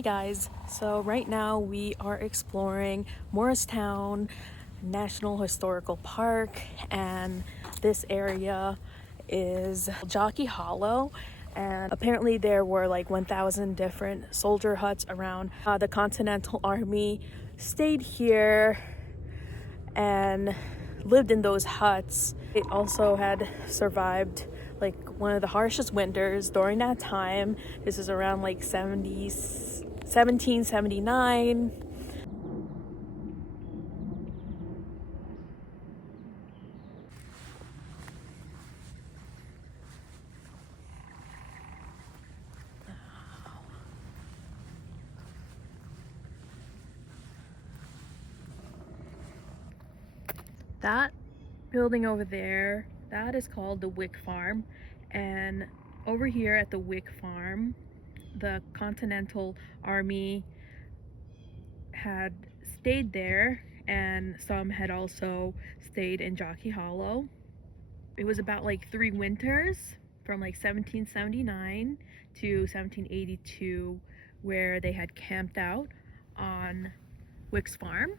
Hey guys, so right now we are exploring Morristown National Historical Park, and this area is Jockey Hollow, and apparently there were like 1,000 different soldier huts around. The Continental Army stayed here and lived in those huts. It also had survived like one of the harshest winters during that time. This is around like 1779. That building over there, that is called the Wick Farm, and over here at the Wick Farm, the Continental Army had stayed there, and some had also stayed in Jockey Hollow. It was about like 3 winters from like 1779 to 1782 where they had camped out on Wick's farm.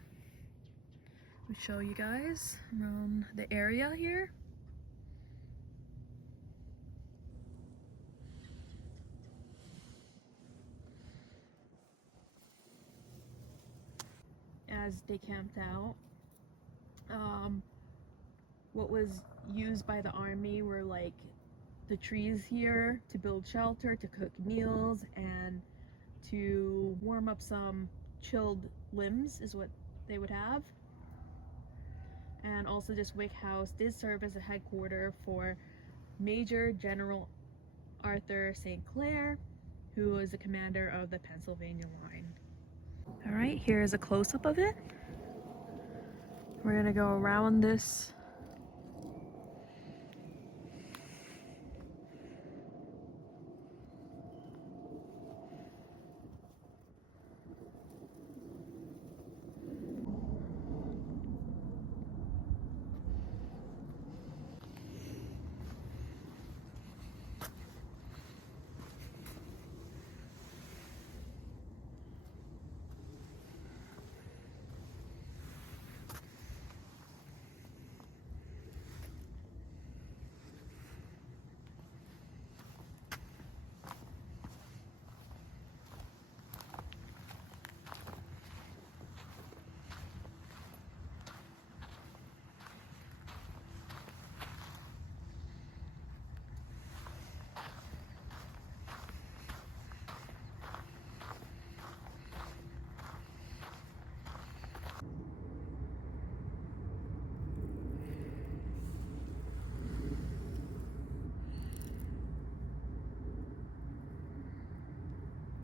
I'll show you guys around the area here. As they camped out, what was used by the army were like the trees here to build shelter, to cook meals, and to warm up some chilled limbs is what they would have. And also this Wick House did serve as a headquarters for Major General Arthur St. Clair, who was the commander of the Pennsylvania line. All right, here's a close-up of it. We're gonna go around this.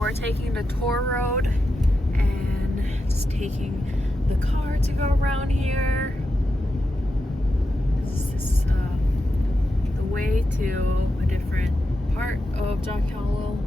We're taking the tour road and just taking the car to go around here. This is the way to a different part of Jockey Hollow.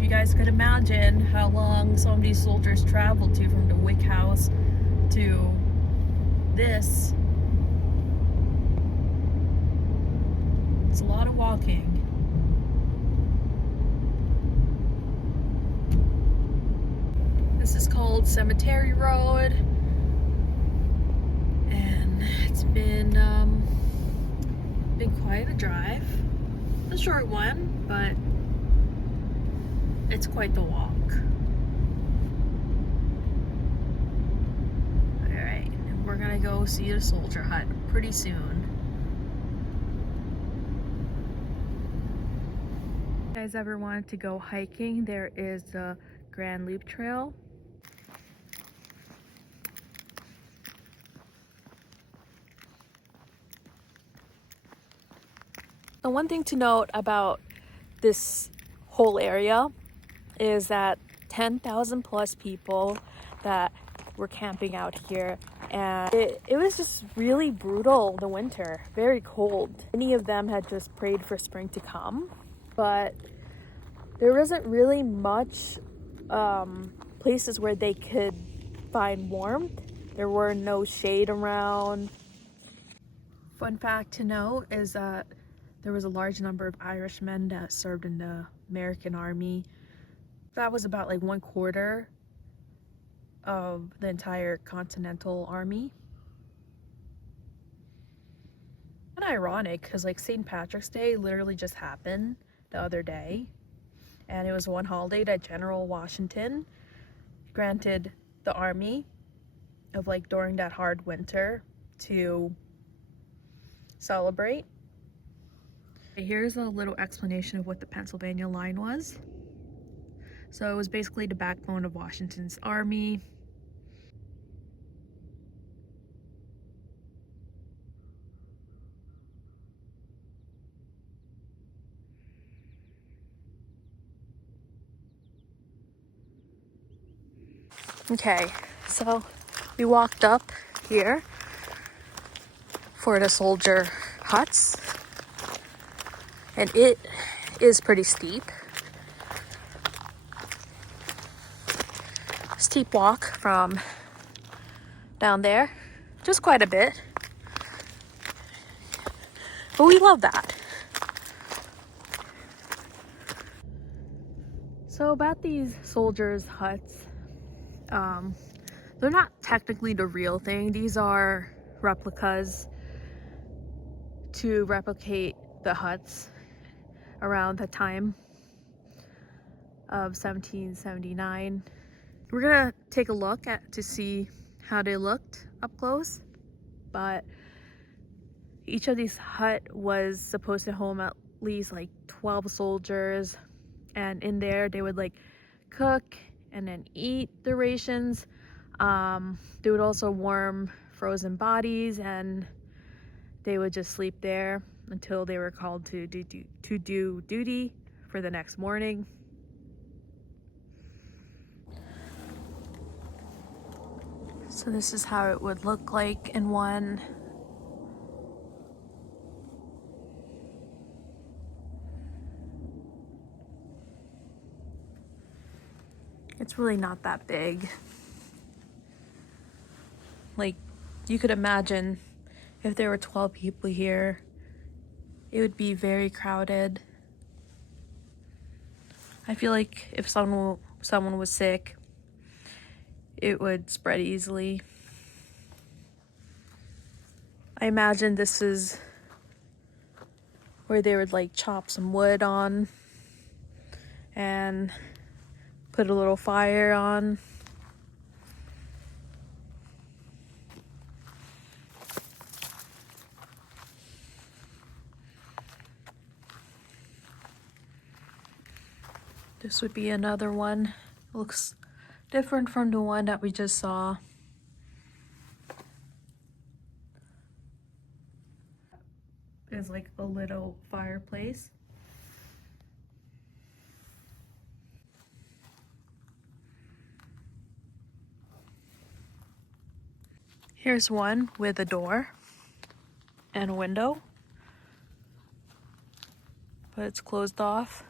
You guys could imagine how long some of these soldiers traveled to from the Wick House to this. It's a lot of walking. This is called Cemetery Road, and it's been quite a drive. A short one, but it's quite the walk. Alright, and we're gonna go see the soldier hut pretty soon. If you guys ever wanted to go hiking, there is the Grand Loop Trail. The one thing to note about this whole area is that 10,000 plus people that were camping out here, and it was just really brutal, the winter, very cold. Many of them had just prayed for spring to come, but there wasn't really much places where they could find warmth. There were no shade around. Fun fact to note is that there was a large number of Irishmen that served in the American Army. That was about like 1/4 of the entire Continental Army. And ironic because like St. Patrick's Day literally just happened the other day, and it was one holiday that General Washington granted the army of like during that hard winter to celebrate. Here's a little explanation of what the Pennsylvania line was. So it was basically the backbone of Washington's army. Okay, so we walked up here for the soldier huts, and it is pretty steep. Steep walk from down there, just quite a bit, but we love that. So about these soldiers' huts, they're not technically the real thing. These are replicas to replicate the huts around the time of 1779. We're gonna take a look to see how they looked up close, but each of these hut was supposed to home at least like 12 soldiers, and in there they would like cook and then eat the rations. They would also warm frozen bodies, and they would just sleep there until they were called to do duty for the next morning. So this is how it would look like in one. It's really not that big. Like, you could imagine if there were 12 people here, it would be very crowded. I feel like if someone was sick, it would spread easily. I imagine this is where they would like chop some wood on and put a little fire on. This would be another one. It looks different from the one that we just saw. There's like a little fireplace. Here's one with a door and a window, but it's closed off.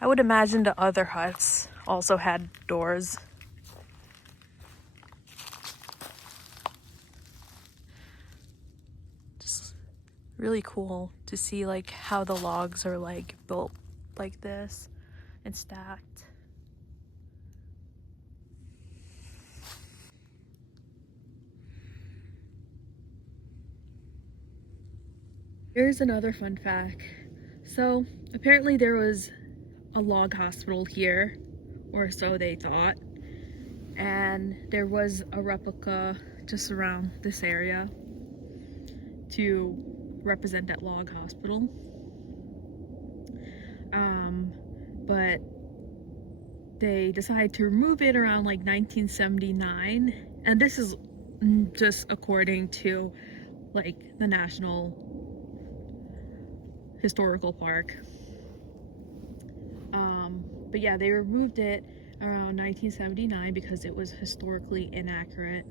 I would imagine the other huts also had doors. Just really cool to see like how the logs are like built like this and stacked. Here's another fun fact. So apparently there was a log hospital here, or so they thought, and there was a replica just around this area to represent that log hospital. But they decided to remove it around like 1979, and this is just according to like the National Historical Park. But yeah, they removed it around 1979 because it was historically inaccurate.